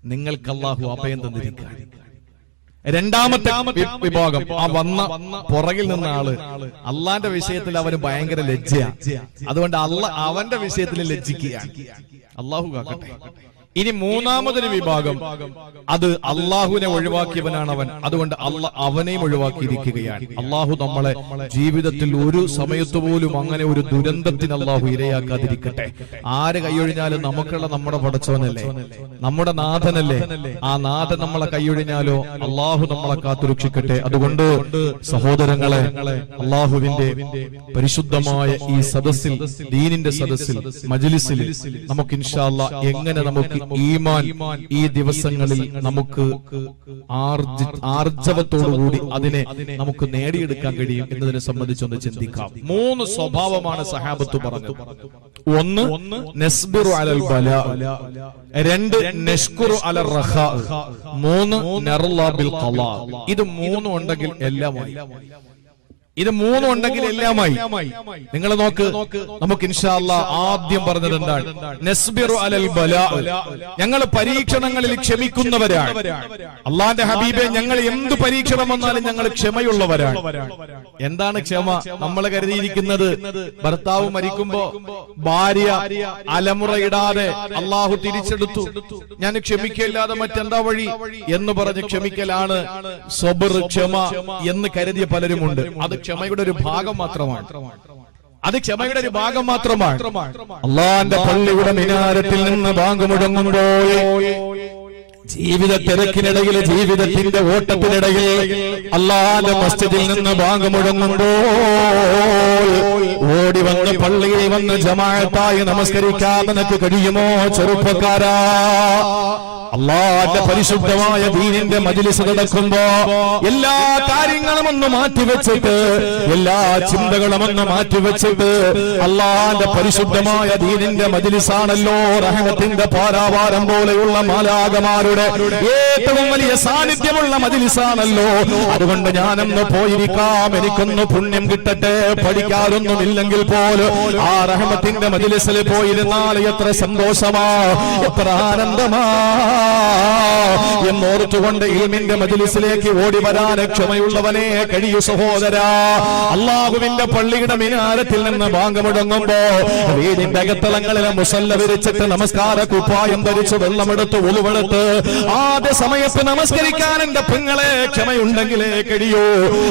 നിങ്ങൾക്ക് അള്ളാഹു അഭയം തന്നിരിക്കുകയാണ്. രണ്ടാമത്തെ വിഭാഗം. ആ വന്ന പുറകിൽ നിന്ന ആൾ. അള്ളാന്റെ വിഷയത്തിൽ അവന് ഭയങ്കര ലജ്ജയാ. അതുകൊണ്ട് അള്ള അവന്റെ വിഷയത്തിൽ ലജ്ജിക്കുകയാണ്. അള്ളാഹു കാക്കട്ടെ. ഇനി മൂന്നാമതൊരു വിഭാഗം. അത് അള്ളാഹുവിനെ ഒഴിവാക്കിയവനാണ് അവൻ. അതുകൊണ്ട് അല്ല അവനെയും ഒഴിവാക്കിയിരിക്കുകയാണ്. അള്ളാഹു നമ്മളെ ജീവിതത്തിൽ ഒരു സമയത്ത് പോലും അങ്ങനെ ഒരു ദുരന്തത്തിന് അള്ളാഹു ഇരയാക്കാതിരിക്കട്ടെ. ആര് കൈയൊഴിഞ്ഞാലും നമുക്കുള്ള നമ്മുടെ പടച്ചവനല്ലേ? നമ്മുടെ നാഥനല്ലേ? ആ നാഥൻ നമ്മളെ കൈയൊഴിഞ്ഞാലോ അള്ളാഹു നമ്മളെ കാത്തുരക്ഷിക്കട്ടെ. അതുകൊണ്ട് സഹോദരങ്ങളെ അള്ളാഹുവിന്റെ പരിശുദ്ധമായ ഈ സദസ്സിൽ ദീനിന്റെ സദസ്സിൽ മജ്ലിസിൽ നമുക്ക് ഇൻഷാല്ല എങ്ങനെ നമുക്ക് ഈമാൻ ഈ ദിവസങ്ങളിൽ നമുക്ക് ആർജി ആർജവത്തോടുകൂടി അതിനെ നമുക്ക് നേടിയെടുക്കാൻ കഴിയും എന്നതിനെ സംബന്ധിച്ചൊന്ന് ചിന്തിക്കാം. മൂന്ന് സ്വഭാവമാണ് സഹാബത്ത് പറഞ്ഞു ഒന്ന് നെസ്ബിറു അലൽ ബല. രണ്ട് നഷ്കുറു റഖാ. മൂന്ന് ബിൽ ഇത് മൂന്നും ഉണ്ടെങ്കിൽ എല്ലാമായി ഇത് മൂന്നും ഉണ്ടെങ്കിൽ എല്ലാമായി. നിങ്ങൾ നോക്ക്. നമുക്ക് ഇൻഷാല്ല ആദ്യം പറഞ്ഞത് എന്താണ്? നസ്ബിറു അലൽ ബലാ. ഞങ്ങൾ പരീക്ഷണങ്ങളിൽ ക്ഷമിക്കുന്നവരാണ്. അള്ളാന്റെ ഹബീബെ ഞങ്ങൾ എന്ത് പരീക്ഷണം വന്നാലും ഞങ്ങൾ ക്ഷമയുള്ളവരാണ്. എന്താണ് ക്ഷമ? നമ്മൾ കരുതിയിരിക്കുന്നത് ഭർത്താവ് മരിക്കുമ്പോ ഭാര്യ അലമുറയിടാതെ അള്ളാഹു തിരിച്ചെടുത്തു. ഞാൻ ക്ഷമിക്കില്ലാതെ മറ്റെന്താ വഴി? എന്ന് പറഞ്ഞ് ക്ഷമിക്കലാണ് സ്വബർ ക്ഷമ എന്ന് കരുതിയ പലരുമുണ്ട്. അത് ക്ഷമയുടെ ഒരു ഭാഗം മാത്രമാണ്. അത് ക്ഷമയുടെ ഒരു ഭാഗം മാത്രമാണ്. അള്ളാന്റെ പള്ളിയുടെ മിനാരത്തിൽ നിന്ന് ബാങ്ക് മുടങ്ങുമ്പോൾ ജീവിത തിരക്കിനിടയിൽ ജീവിതത്തിന്റെ ഓട്ടത്തിനിടയിൽ അള്ളാന്റെ മസ്ജിദിൽ നിന്ന് ബാങ്ക് മുടങ്ങുമ്പോൾ ഓടി വന്ന് പള്ളിയിൽ വന്ന് ജമാഅത്തായി നമസ്കരിക്കാൻ നിനക്ക് കഴിയുമോ ചെറുപ്പക്കാരാ? അള്ളാന്റെ പരിശുദ്ധമായ ദീനിന്റെ മജിലിസ് നടക്കുമ്പോ എല്ലാ കാര്യങ്ങളും ഒന്ന് മാറ്റിവെച്ചിട്ട് എല്ലാ ചിന്തകളും ഒന്ന് മാറ്റിവെച്ചിട്ട് അള്ളാന്റെ പരിശുദ്ധമായ ദീനിന്റെ മജിലിസാണല്ലോ റഹ്മത്തിന്റെ പാരാവാരം പോലെയുള്ള മാലാകമാരുടെ ഏറ്റവും വലിയ സാന്നിധ്യമുള്ള മജിലിസാണല്ലോ. അതുകൊണ്ട് ഞാനൊന്ന് പോയിരിക്കാം. എനിക്കൊന്ന് പുണ്യം കിട്ടട്ടെ. പഠിക്കാറൊന്നുമില്ലെങ്കിൽ പോലും ആ റഹമത്തിന്റെ മജിലിസിൽ പോയിരുന്നാൽ എത്ര സന്തോഷമാ എത്ര ആനന്ദമാ. എന്നോർത്തുകൊണ്ട് ഇൽമിന്റെ മജിലിസിലേക്ക് ഓടി വരാൻ ക്ഷമയുള്ളവനെ കഴിയൂ സഹോദര. അള്ളാഹുവിന്റെ പള്ളിയുടെ മിനാരത്തിൽ നിന്ന് ബാങ്കമുടങ്ങുമ്പോ വീടിന്റെ അകത്തളങ്ങളിലെ മുസല്ല വിരിച്ചിട്ട് നമസ്കാര കുപ്പായം ധരിച്ച് വെള്ളമെടുത്ത് ഒളിവെടുത്ത് ആദ്യ സമയത്ത് നമസ്കരിക്കാൻ എന്റെ പെങ്ങളെ ക്ഷമയുണ്ടെങ്കിലേ കഴിയൂ.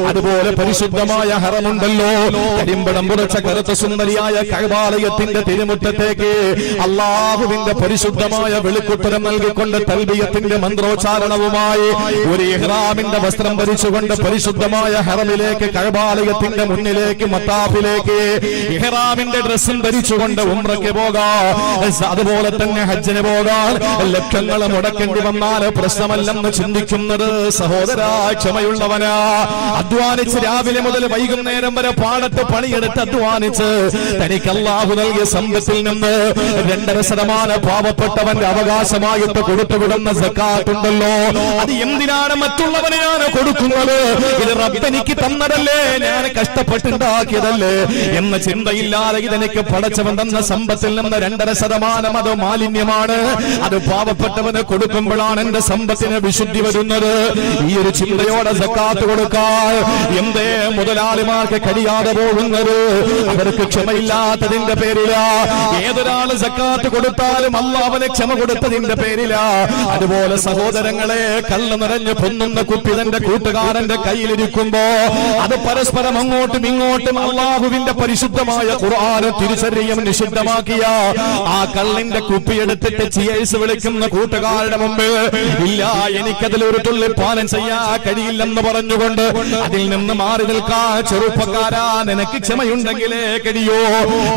അതുപോലെ പരിശുദ്ധമായ ഹറമുണ്ടല്ലോ. കരിമ്പടം പുറച്ച കറുത്ത സുന്ദരിയായ കൈവാലയത്തിന്റെ തിരുമുറ്റത്തേക്ക് അള്ളാഹുവിന്റെ പരിശുദ്ധമായ വെളുക്കുത്തരം നൽകിക്കൊണ്ട് തൽബിയത്തിന്റെ മന്ത്രോച്ചാരണവുമായി ഒരു ഇഹ്റാമിന്റെ വസ്ത്രം ധരിച്ചുകൊണ്ട് പരിശുദ്ധമായ ഹറമിലേക്ക് കഴബാലയത്തിന്റെ മുന്നിലേക്ക് മത്താഫിലേക്ക് ഇഹ്റാമിന്റെ ഡ്രസ്സും ധരിച്ചുകൊണ്ട് ഉംറയ്ക്ക് പോകാം. അതുപോലെ തന്നെ ഹജ്ജിന് പോകാൻ ലക്ഷങ്ങൾ മുടക്കേണ്ടി വന്നാൽ പ്രശ്നമല്ലെന്ന് ചിന്തിക്കുന്നത് സഹോദരാ ക്ഷമയുള്ളവനാ. അധ്വാനിച്ച് രാവിലെ മുതൽ വൈകുന്നേരം വരെ പാടത്ത് പണിയെടുത്ത് അധ്വാനിച്ച് തനിക്ക് അള്ളാഹു നൽകിയ സമ്പത്തിൽ നിന്ന് രണ്ടര ശതമാനം പാവപ്പെട്ടവന്റെ അവകാശമായിട്ട് കൊടുത്തുവിടുന്ന സക്കാത്തുണ്ടല്ലോ. അത് എന്തിനാണ് മറ്റുള്ളവനെയാണ് കൊടുക്കുന്നത്? ഇത് റബ്ബെനിക്ക് തന്നതല്ലേ? ഞാൻ കഷ്ടപ്പെട്ടുണ്ടാക്കിയതല്ലേ? എന്ന ചിന്തയില്ലാതെ ഇതെനിക്ക് പടച്ചവൻ തന്ന സമ്പത്തിൽ നിന്ന് രണ്ടര ശതമാനം അത് മാലിന്യമാണ്. അത് പാവപ്പെട്ടവന് കൊടുക്കുമ്പോഴാണ് എന്റെ സമ്പത്തിന് വിശുദ്ധി വരുന്നത്. ഈ ഒരു ചിന്തയോടെ സക്കാത്ത് കൊടുക്കാൻ എന്തേ മുതലാളിമാർക്ക് കഴിയാതെ പോകുന്നത്? അവർക്ക് ക്ഷമയില്ലാത്തതിന്റെ പേരില. ഏതൊരാൾ സക്കാത്ത് കൊടുത്താലും അല്ല അവന് ക്ഷമ കൊടുത്തതിന്റെ പേരില. അതുപോലെ സഹോദരങ്ങളെ കല്ല് നിറഞ്ഞ് പൊന്നുന്ന കുപ്പി തന്റെ കൂട്ടുകാരന്റെ കയ്യിലിരിക്കുമ്പോ അത് പരസ്പരം അങ്ങോട്ടും ഇങ്ങോട്ടും അള്ളാഹുവിന്റെ പരിശുദ്ധമായ കുറാന തിരിച്ചറിയും നിഷിദ്ധമാക്കിയ ആ കള്ളിന്റെ കുപ്പി എടുത്തിട്ട് ചിയേഴ്സ് വിളിക്കുന്ന കൂട്ടുകാരുടെ മുമ്പ് ഇല്ല എനിക്കതിൽ ഒരു തുള്ളി പാലം ചെയ്യാൻ കഴിയില്ലെന്ന് പറഞ്ഞുകൊണ്ട് അതിൽ നിന്ന് മാറി നിൽക്കാ ചെറുപ്പക്കാരാ നിനക്ക് ക്ഷമയുണ്ടെങ്കിലേ കഴിയോ.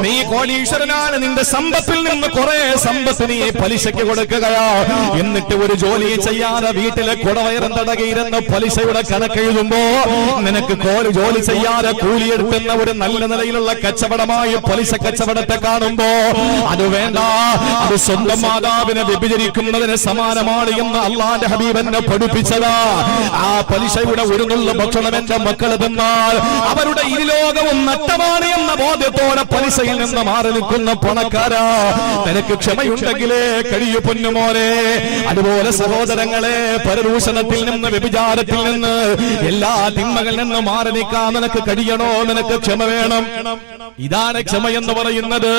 നീ കോടീശ്വരനാണ് നിന്റെ സമ്പത്തിൽ നിന്ന് കുറെ സമ്പത്ത് നീ പലിശയ്ക്ക് കൊടുക്കുകയാ. എന്നിട്ട് ഒരു ജോലി ചെയ്യാതെ വീട്ടിലെ കുടവയറും തടകയിരുന്ന് പലിശയുടെ കണക്കെഴുതുമ്പോ നിനക്ക് കോൽ ജോലി ചെയ്യാതെ കൂലിയെടുക്കുന്ന ഒരു നല്ല നിലയിലുള്ള കച്ചവടമായി പലിശ കച്ചവടത്തെ കാണുമ്പോ അത് വേണ്ട. അത് സ്വന്തം മാതാവിനെ വ്യഭിചരിക്കുന്നതിന് സമാനമാണ് എന്ന് അള്ളാന്റെ ഹബീബനെ പഠിപ്പിച്ചതാ. ആ പലിശയുടെ ഒരു നുള്ള ഭക്ഷണം എന്റെ മക്കൾ തിന്നാൽ അവരുടെ ഇരുലോകവും നഷ്ടമാണ് എന്ന ബോധ്യത്തോടെ പലിശയിൽ നിന്ന് മാറി നിൽക്കുന്ന പണക്കാരാ. നിനക്ക് ക്ഷമയുണ്ടെങ്കിലേ കഴിയു പൊന്നുമോനെ. അതുപോലെ സഹോദരങ്ങളെ പരദൂഷണത്തിൽ നിന്ന് വ്യഭിചാരത്തിൽ നിന്ന് എല്ലാ തിന്മകളിൽ നിന്ന് മാറി നിൽക്കാൻ നിനക്ക് കഴിയണോ? നിനക്ക് ക്ഷമ വേണം. ഇതാണ് ക്ഷമ എന്ന് പറയുന്നത്.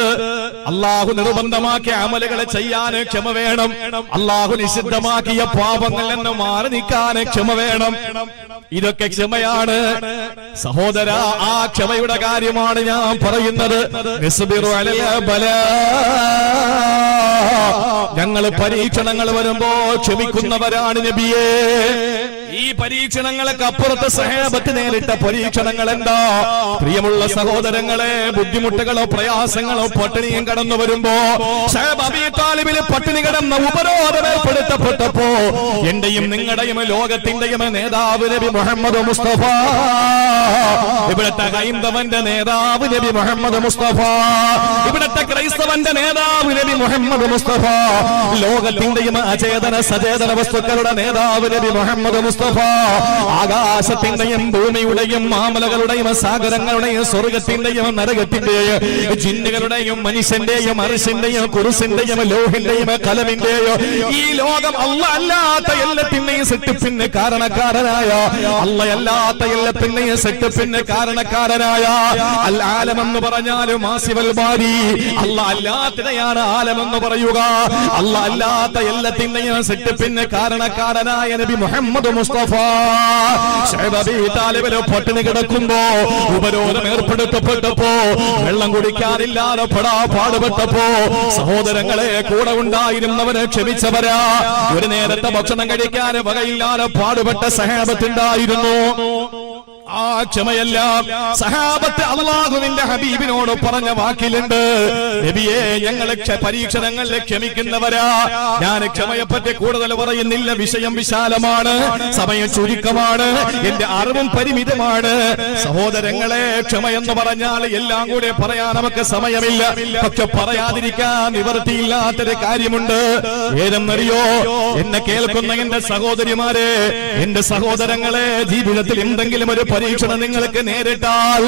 അള്ളാഹു നിർബന്ധമാക്കിയ അമലുകളെ ചെയ്യാൻ ക്ഷമ വേണം. അള്ളാഹു നിഷിദ്ധമാക്കിയ പാപങ്ങളിൽ നിന്ന് മാറി നിൽക്കാൻ ക്ഷമ വേണം. ഇതൊക്കെ ക്ഷമയാണ്. സഹോദര ആ ക്ഷമയുടെ കാര്യമാണ് ഞാൻ പറയുന്നത്. ഞങ്ങൾ. പരീക്ഷണങ്ങൾ വരുമ്പോ ക്ഷമിക്കുന്നവരാണ് നബിയേ. ഈ പരീക്ഷണങ്ങളൊക്കെ അപ്പുറത്ത് സഹേബത്ത് നേരിട്ട പരീക്ഷണങ്ങൾ എന്താ പ്രിയമുള്ള സഹോദരങ്ങളെ ബുദ്ധിമുട്ടുകളോ പ്രയാസങ്ങളോ പട്ടിണിയും കടന്നു വരുമ്പോ താലിബിന് പട്ടിണി കടന്ന ഉപരോധം എന്റെയും നിങ്ങളുടെയും ലോകത്തിന്റെയും നേതാവ് നബി മുഹമ്മദ് മുസ്തഫ ഇവിടുത്തെ ഹൈന്ദവന്റെ നേതാവ് നബി മുഹമ്മദ് മുസ്തഫ ഇവിടുത്തെ ക്രൈസ്തവന്റെ നേതാവ് നബി മുഹമ്മദ് മുസ്തഫ ലോകത്തിന്റെയും അചേതന സചേതന വസ്തുക്കളുടെ നേതാവ് നബി മുഹമ്മദ് മുസ്തഫ ആകാശത്തിന്റെയും ഭൂമിയുടെയും മാമലകളുടെയും സാഗരങ്ങളുടെയും സ്വർഗത്തിന്റെയും നരകത്തിന്റെയും ജിന്നുകളുടെയും മനുഷ്യന്റെയും അറിശിന്റെയും കുറുസിന്റെയും ലോഹിന്റെയും കലമിന്റെയും ഈ ലോകം അല്ല അല്ലാത്ത എല്ലാത്തിന്റെയും സെറ്റപ്പിന് കാരണക്കാരനായ അല്ല അല്ലാത്ത എല്ലാത്തിന്റെയും സെറ്റപ്പിന് കാരണക്കാരനായ അല്ലാലമെന്ന് പറഞ്ഞാലും ആസിവൽ ബാരി അല്ല അല്ലാത്തിനെയാണ് ആലമെന്ന് പറയുക. അല്ല അല്ലാത്ത എല്ലാത്തിന്റെയും സെറ്റപ്പിന് കാരണക്കാരനായ നബി മുഹമ്മദ് മുസ്തഫ. താലിബിൽ പട്ടിണി കിടക്കുമ്പോ ഉപരോധം ഏർപ്പെടുത്തപ്പെട്ടപ്പോ വെള്ളം കുടിക്കാനില്ലാതെ പെടാ പാടുപെട്ടപ്പോ സഹോദരങ്ങളെ കൂടെ ഉണ്ടായിരുന്നവരെ ക്ഷമിച്ചവരാ. ഒരു നേരത്തെ ഭക്ഷണം കഴിക്കാൻ വകയില്ലാതെ പാടുപെട്ട സഹാബത്തുണ്ടായിരുന്നു ആ ക്ഷമയെല്ലാം. സഹാബത്ത് അള്ളാഹുവിന്റെ ഹബീബിനോട് പറഞ്ഞ വാക്കിലുണ്ട്. നബിയെ ഞങ്ങൾ ക്ഷ- പരീക്ഷണങ്ങളിലെ ക്ഷമിക്കുന്നവരാ. ഞാൻ ക്ഷമയെപ്പറ്റി കൂടുതൽ പറയുന്നില്ല. വിഷയം വിശാലമാണ്. സമയം ചുരുക്കമാണ്. എന്റെ അറിവും പരിമിതമാണ്. സഹോദരങ്ങളെ ക്ഷമ എന്ന് പറഞ്ഞാൽ എല്ലാം കൂടെ പറയാൻ നമുക്ക് സമയമില്ല. പക്ഷെ പറയാതിരിക്കാൻ നിവർത്തിയില്ലാത്തൊരു കാര്യമുണ്ട്. ഏതെന്നറിയോ? എന്നെ കേൾക്കുന്ന എന്റെ സഹോദരിമാരെ എന്റെ സഹോദരങ്ങളെ ജീവിതത്തിൽ എന്തെങ്കിലും ഒരു പരീക്ഷണം നിങ്ങൾക്ക് നേരിട്ടാൽ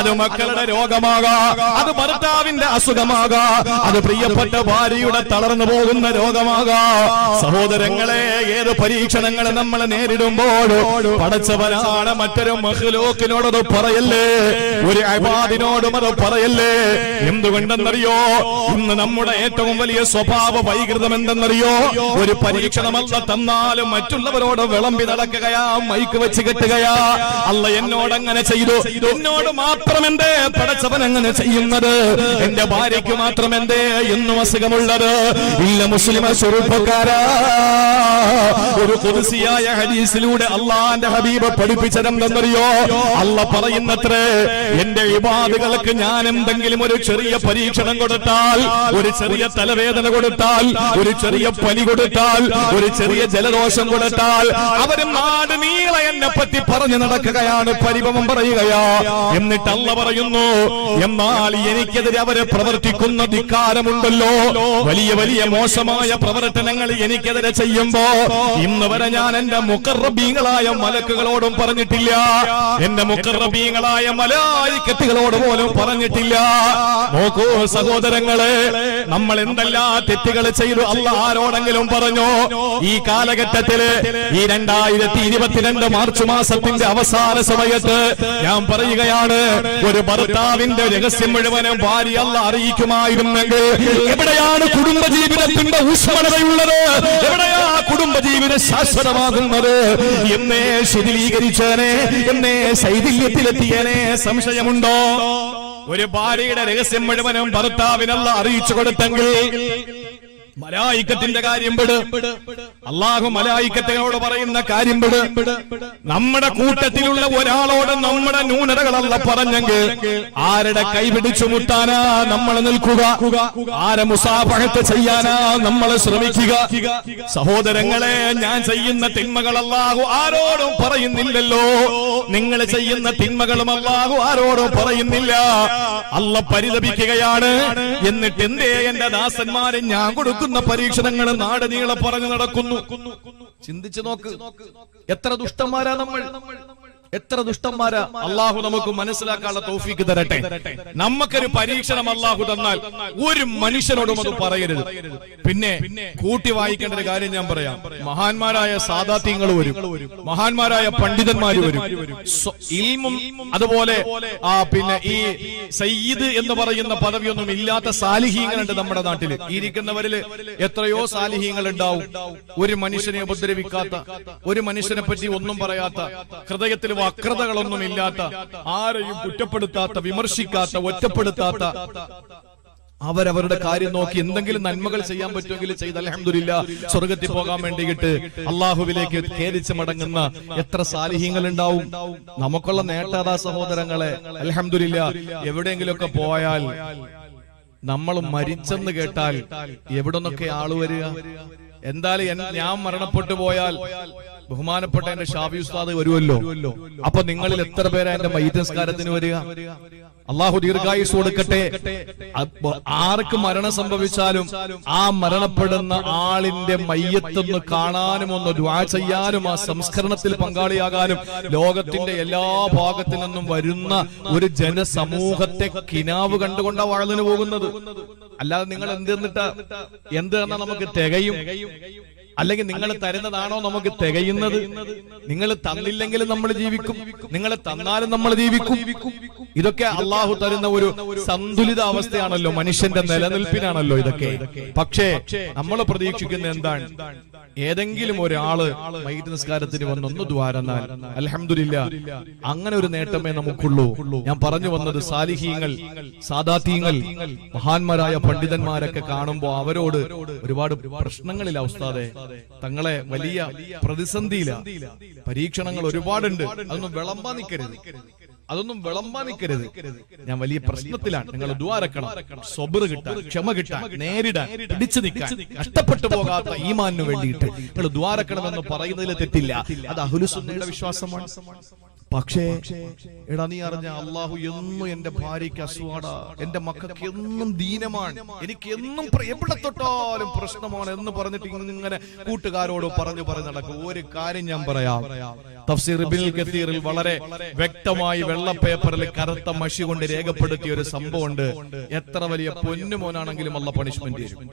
അത് മക്കളുടെ രോഗമാകാം. അത് ഭർത്താവിന്റെ അസുഖമാകാം. അത് പ്രിയപ്പെട്ട ഭാര്യയുടെ തളർന്നു പോകുന്ന രോഗമാകാം. സഹോദരങ്ങളെ ഏത് പരീക്ഷണങ്ങൾ നമ്മൾ നേരിടുമ്പോൾ പടച്ചവനാണ് മറ്റൊരു മഹ്ലോക്കിനോടത് പറയല്ലേ? ഒരു അബാദിനോടും അത് പറയല്ലേ? എന്തുകൊണ്ടെന്നറിയോ? ഇന്ന് നമ്മുടെ ഏറ്റവും വലിയ സ്വഭാവ വൈകൃതം എന്തെന്നറിയോ ഒരു പരീക്ഷണമല്ല തന്നാലും മറ്റുള്ളവരോട് വിളമ്പി നടക്കുകയാ മൈക്ക് വെച്ച് കെട്ടുകയാ. അല്ല എന്നോട് അങ്ങനെ ചെയ്തു. എന്നോട് മാത്രം എന്തേ പടച്ചവൻ അങ്ങനെ ചെയ്യുന്നത്? എന്റെ ഭാര്യയ്ക്ക് മാത്രം എന്തേ എന്നും അസുഖമുള്ളത്? ഇല്ല മുസ്ലിം സ്വരൂപക്കാരാ. ഒരു കുതിസിയായ ഹരീസിലൂടെ അള്ളാന്റെ ഹബീബ് പഠിപ്പിച്ചതെന്തെന്നറിയോ? അല്ല പറയുന്നത്രേ എന്റെ വിവാദികൾക്ക് ഞാൻ എന്തെങ്കിലും ഒരു ചെറിയ പരീക്ഷണം കൊടുത്താൽ ഒരു ചെറിയ തലവേദന കൊടുത്താൽ ഒരു ചെറിയ പനി കൊടുത്താൽ ഒരു ചെറിയ ജലദോഷം കൊടുത്താൽ അവരും നാട് നീള എന്നെ പറ്റി പറഞ്ഞു നടക്കുകയാണ്. പരിഭവം പറയുകയാ? എന്നിട്ട് അല്ല പറയുന്നു. എന്നാൽ എനിക്കെതിരെ അവർ പ്രവർത്തിക്കുന്ന ധിക്കാരമുണ്ടല്ലോ. വലിയ വലിയ മോശമായ പ്രവർത്തനങ്ങൾ എനിക്കെതിരെ ചെയ്യുമ്പോ ഇന്ന് വരെ ഞാൻ എന്റെ മുക്കറബീങ്ങളായ മലക്കുകളോടും പറഞ്ഞിട്ടില്ല. എന്റെ മുക്കറബീങ്ങളായ മലായിക്കത്തുകളോട് പോലും പറഞ്ഞിട്ടില്ല. നോക്കൂ സഹോദരങ്ങളെ നമ്മൾ എന്തെല്ലാം തെറ്റുകൾ ചെയ്തു അല്ല ആരോടെങ്കിലും പറഞ്ഞോ? ഈ കാലഘട്ടത്തിൽ ഈ രണ്ടായിരത്തി ഇരുപത്തിരണ്ട് മാർച്ച് മാസത്തിന്റെ അവസാന സമയത്ത് ഞാൻ പറയുകയാണ് ഒരു ഭർത്താവിന്റെ രഹസ്യം മുഴുവനും ഭാര്യ അല്ല അറിയിക്കുമായിരുന്നെങ്കിൽ എവിടെയാണ് കുടുംബജീവിതത്തിന്റെ ഊഷ്മളതയുള്ളത്? എവിടെയാ കുടുംബജീവിതം ശാശ്വതമാകുന്നത്? എന്നേ ശിഥിലീകരിച്ചേനെ എന്നേ ശൈഥില്യത്തിലെത്തിയനെ സംശയമുണ്ടോ? ഒരു ഭാര്യയുടെ രഹസ്യം മുഴുവനും ഭർത്താവിനല്ല അറിയിച്ചു കൊടുത്തെങ്കിൽ മലായിക്കത്തിന്റെ കാര്യം പെട്. അള്ളാഹു മലായിക്കത്തിനോട് പറയുന്ന കാര്യം പെട്. നമ്മുടെ കൂട്ടത്തിലുള്ള ഒരാളോട് നമ്മുടെ ന്യൂനതകളല്ല പറഞ്ഞെങ്കിൽ ആരുടെ കൈപിടിച്ചു മുട്ടാനാ നമ്മൾ നിൽക്കുക? ആരെ മുസാഫഹത്ത് ചെയ്യാനാ നമ്മൾ ശ്രമിക്കുക? സഹോദരങ്ങളെ ഞാൻ ചെയ്യുന്ന തിന്മകൾ അല്ലാഹു ആരോടും പറയുന്നില്ലല്ലോ. നിങ്ങൾ ചെയ്യുന്ന തിന്മകളും അല്ലാഹു ആരോടും പറയുന്നില്ല. അല്ല പരിതപിക്കുകയാണ്. എന്നിട്ട് എന്തേ എന്റെ ദാസന്മാരെ ഞാൻ കൊടുക്കുന്ന പരീക്ഷണങ്ങൾ നാട് നീളെ പറഞ്ഞു നടക്കുന്നു. ചിന്തിച്ചു നോക്ക്. എത്ര ദുഷ്ടന്മാരാ നമ്മൾ? എത്ര ദുഷ്ടന്മാര്? അള്ളാഹു നമുക്ക് മനസ്സിലാക്കാനുള്ള തോഫിക്ക് തരട്ടെ. നമുക്കൊരു പരീക്ഷണം അള്ളാഹു തന്നാൽ ഒരു മനുഷ്യനോടും അത് പറയരുത്. പിന്നെ കൂട്ടി വായിക്കേണ്ട ഒരു കാര്യം ഞാൻ പറയാം. മഹാന്മാരായ സാദാത്യങ്ങൾ വരും. മഹാന്മാരായ പണ്ഡിതന്മാര് വരും. ഇൽമും അതുപോലെ ആ പിന്നെ ഈ സയ്യിദ് എന്ന് പറയുന്ന പദവിയൊന്നും ഇല്ലാത്ത സാലിഹീങ്ങളുണ്ട് നമ്മുടെ നാട്ടിൽ ഇരിക്കുന്നവരിൽ എത്രയോ സാലിഹീങ്ങൾ ഉണ്ടാവും ഒരു മനുഷ്യനെ ഉപദ്രവിക്കാത്ത ഒരു മനുഷ്യനെ പറ്റി ഒന്നും പറയാത്ത ഹൃദയത്തിൽ വക്രതകളൊന്നും ഇല്ലാത്ത ആരെയും കുറ്റപ്പെടുത്താത്ത വിമർശിക്കാത്ത ഒറ്റപ്പെടുത്താത്ത. അവരവരുടെ കാര്യം നോക്കി എന്തെങ്കിലും നന്മകൾ ചെയ്യാൻ പറ്റുമെങ്കിൽ ചെയ്ത് അലഹമില്ല സ്വർഗത്തിൽ പോകാൻ വേണ്ടിയിട്ട് അള്ളാഹുവിലേക്ക് ഖേദിച്ച് മടങ്ങുന്ന എത്ര സാലിഹ്യങ്ങൾ ഉണ്ടാവും നമുക്കുള്ള നേട്ടാതാ സഹോദരങ്ങളെ അലഹമില്ല എവിടെയെങ്കിലുമൊക്കെ പോയാൽ നമ്മൾ മരിച്ചെന്ന് കേട്ടാൽ എവിടെ നിന്നൊക്കെ ആൾ വരിക? എന്തായാലും ഞാൻ മരണപ്പെട്ടു പോയാൽ ബഹുമാനപ്പെട്ട എന്റെ ഷാബി ഉസ്താദ് വരുമല്ലോ. അപ്പൊ നിങ്ങളിൽ എത്ര പേരാ എന്റെ മൈതസ്കാരത്തിന് വരിക? അള്ളാഹു ദീർഘായുസ് കൊടുക്കട്ടെ. ആർക്ക് മരണം സംഭവിച്ചാലും ആ മരണപ്പെടുന്ന ആളിന്റെ മയ്യത്തൊന്ന് കാണാനും ഒന്ന് ദ്വാ ചെയ്യാനും ആ സംസ്കരണത്തിൽ പങ്കാളിയാകാനും ലോകത്തിന്റെ എല്ലാ ഭാഗത്തു നിന്നും വരുന്ന ഒരു ജനസമൂഹത്തെ കിനാവ് കണ്ടുകൊണ്ടാ വാഴ്ന്നു പോകുന്നത്. അല്ലാതെ നിങ്ങൾ എന്ത് എന്നിട്ട്? എന്ത് എന്നാ നമുക്ക് തികയും അല്ലെങ്കിൽ നിങ്ങൾ തരുന്നതാണോ നമുക്ക് തികയുന്നത്? നിങ്ങൾ തന്നില്ലെങ്കിലും നമ്മൾ ജീവിക്കും. നിങ്ങൾ തന്നാലും നമ്മൾ ജീവിക്കും. ഇതൊക്കെ അള്ളാഹു തരുന്ന ഒരു സന്തുലിത അവസ്ഥയാണല്ലോ മനുഷ്യന്റെ നിലനിൽപ്പിനാണല്ലോ ഇതൊക്കെ. പക്ഷേ നമ്മൾ പ്രതീക്ഷിക്കുന്ന എന്താണ്? ഏതെങ്കിലും ഒരാൾ നിസ്കാരത്തിന് വന്നൊന്ന് ദ്വാരന്നാൽ അലഹമില്ല അങ്ങനെ ഒരു നേട്ടമേ നമുക്കുള്ളൂ. ഞാൻ പറഞ്ഞു വന്നത് സാലിഹീങ്ങൾ സാദാത്യങ്ങൾ മഹാന്മാരായ പണ്ഡിതന്മാരൊക്കെ കാണുമ്പോ അവരോട് ഒരുപാട് പ്രശ്നങ്ങളില്ല ഉസ്താദെ. തങ്ങളെ വലിയ പ്രതിസന്ധിയില. പരീക്ഷണങ്ങൾ ഒരുപാടുണ്ട്. അതൊന്നും വിളമ്പാൻ നിൽക്കരുത്. അതൊന്നും വിളമ്പാനിക്കരുത്. ഞാൻ വലിയ പ്രശ്നത്തിലാണ്. നിങ്ങൾ ദ്വാരക്കണം. സ്വബർ കിട്ടാൻ ക്ഷമ കിട്ടാൻ നേരിടാൻ പിടിച്ചു നിൽക്കാൻ നഷ്ടപ്പെട്ടു പോകാത്ത ഈമാനു വേണ്ടിയിട്ട്. നിങ്ങൾ ദ്വാരക്കണം എന്ന് പറയുന്നതിൽ തെറ്റില്ല. അത് അഹുലുസുന്നയുടെ വിശ്വാസമാണ്. പക്ഷേ എടാ നീ അറിഞ്ഞ അള്ളാഹു എന്നും എന്റെ ഭാര്യയ്ക്ക് അസുവാട എന്റെ മക്കൾക്ക് എന്നും ദീനമാണ്. എനിക്ക് എന്നും എവിടെ തൊട്ടാലും പ്രശ്നമാണ് എന്ന് പറഞ്ഞിട്ട് ഇങ്ങനെ കൂട്ടുകാരോട് പറഞ്ഞു പറഞ്ഞു നടക്കും. ഒരു കാര്യം ഞാൻ പറയാം. തഫ്സീർ വളരെ വ്യക്തമായി വെള്ള പേപ്പറിൽ കറുത്ത മഷി കൊണ്ട് രേഖപ്പെടുത്തിയ ഒരു സംഭവമുണ്ട്. എത്ര വലിയ പൊന്നുമോനാണെങ്കിലും അല്ല പണിഷ്മെന്റ് തരും.